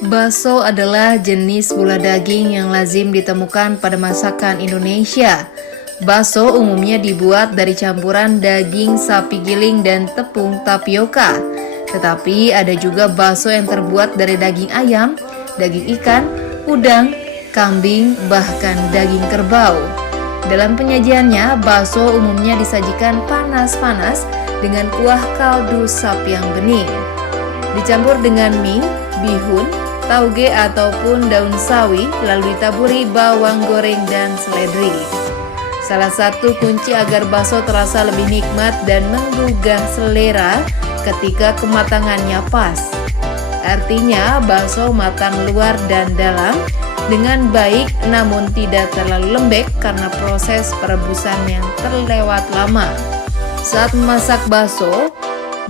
Bakso adalah jenis gula daging yang lazim ditemukan pada masakan Indonesia. Bakso umumnya dibuat dari campuran daging sapi giling dan tepung tapioka. Tetapi ada juga bakso yang terbuat dari daging ayam, daging ikan, udang, kambing, bahkan daging kerbau. Dalam penyajiannya, bakso umumnya disajikan panas-panas dengan kuah kaldu sapi yang bening. Dicampur dengan mie, bihun, tauge ataupun daun sawi, lalu ditaburi bawang goreng dan seledri. Salah satu kunci agar bakso terasa lebih nikmat dan menggugah selera ketika kematangannya pas. Artinya bakso matang luar dan dalam dengan baik namun tidak terlalu lembek karena proses perebusan yang terlewat lama. Saat memasak bakso,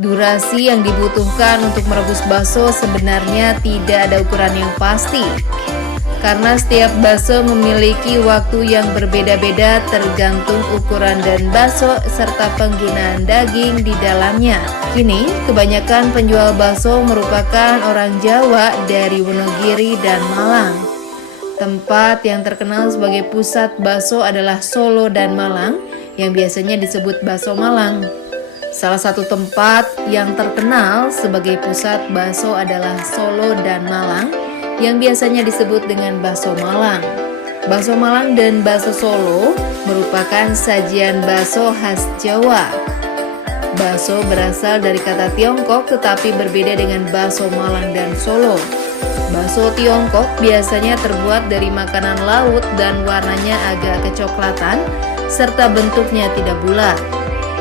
durasi yang dibutuhkan untuk merebus bakso sebenarnya tidak ada ukuran yang pasti. Karena setiap bakso memiliki waktu yang berbeda-beda tergantung ukuran dan bakso serta penggunaan daging di dalamnya. Kini, kebanyakan penjual bakso merupakan orang Jawa dari Wonogiri dan Malang. Tempat yang terkenal sebagai pusat bakso adalah Solo dan Malang, yang biasanya disebut bakso Malang. Salah satu tempat yang terkenal sebagai pusat bakso adalah Solo dan Malang, yang biasanya disebut dengan bakso Malang. Bakso Malang dan bakso Solo merupakan sajian bakso khas Jawa. Bakso berasal dari kata Tiongkok tetapi berbeda dengan bakso Malang dan Solo. Bakso Tiongkok biasanya terbuat dari makanan laut dan warnanya agak kecoklatan serta bentuknya tidak bulat.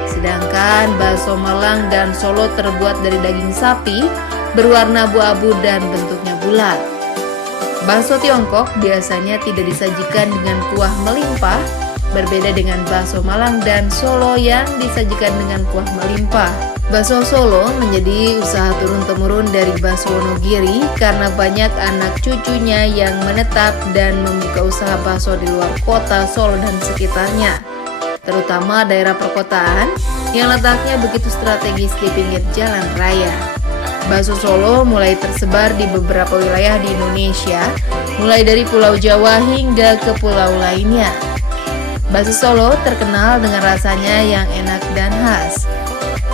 Sedangkan bakso Malang dan Solo terbuat dari daging sapi, berwarna abu-abu dan bentuknya bulat. Bakso Tiongkok biasanya tidak disajikan dengan kuah melimpah, berbeda dengan bakso Malang dan Solo yang disajikan dengan kuah melimpah. Bakso Solo menjadi usaha turun-temurun dari bakso Wonogiri karena banyak anak cucunya yang menetap dan membuka usaha bakso di luar kota Solo dan sekitarnya, terutama daerah perkotaan yang letaknya begitu strategis di pinggir jalan raya. Bakso Solo mulai tersebar di beberapa wilayah di Indonesia, mulai dari Pulau Jawa hingga ke pulau lainnya. Bakso Solo terkenal dengan rasanya yang enak dan khas.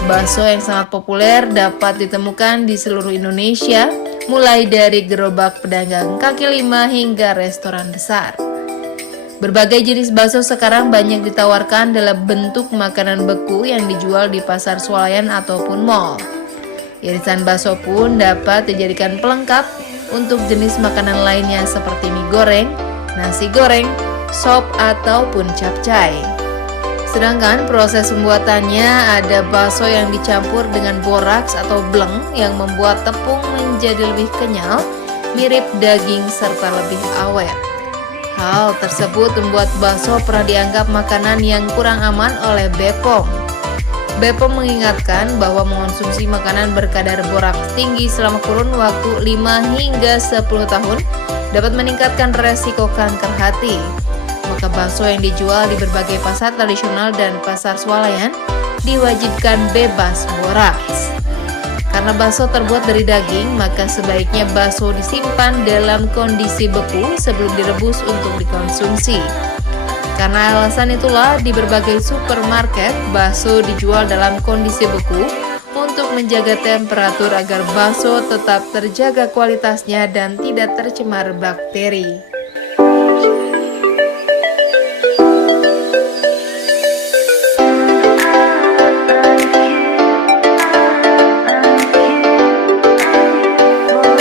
Bakso yang sangat populer dapat ditemukan di seluruh Indonesia, mulai dari gerobak pedagang kaki lima hingga restoran besar. Berbagai jenis bakso sekarang banyak ditawarkan dalam bentuk makanan beku yang dijual di pasar swalayan ataupun mall. Irisan bakso pun dapat dijadikan pelengkap untuk jenis makanan lainnya seperti mie goreng, nasi goreng, sop, ataupun capcay. Sedangkan proses pembuatannya ada bakso yang dicampur dengan boraks atau bleng yang membuat tepung menjadi lebih kenyal, mirip daging serta lebih awet. Hal tersebut membuat bakso pernah dianggap makanan yang kurang aman oleh BPOM. BPOM mengingatkan bahwa mengonsumsi makanan berkadar boraks tinggi selama kurun waktu 5 hingga 10 tahun dapat meningkatkan resiko kanker hati. Maka bakso yang dijual di berbagai pasar tradisional dan pasar swalayan diwajibkan bebas boraks. Karena bakso terbuat dari daging, maka sebaiknya bakso disimpan dalam kondisi beku sebelum direbus untuk dikonsumsi. Karena alasan itulah di berbagai supermarket, bakso dijual dalam kondisi beku untuk menjaga temperatur agar bakso tetap terjaga kualitasnya dan tidak tercemar bakteri.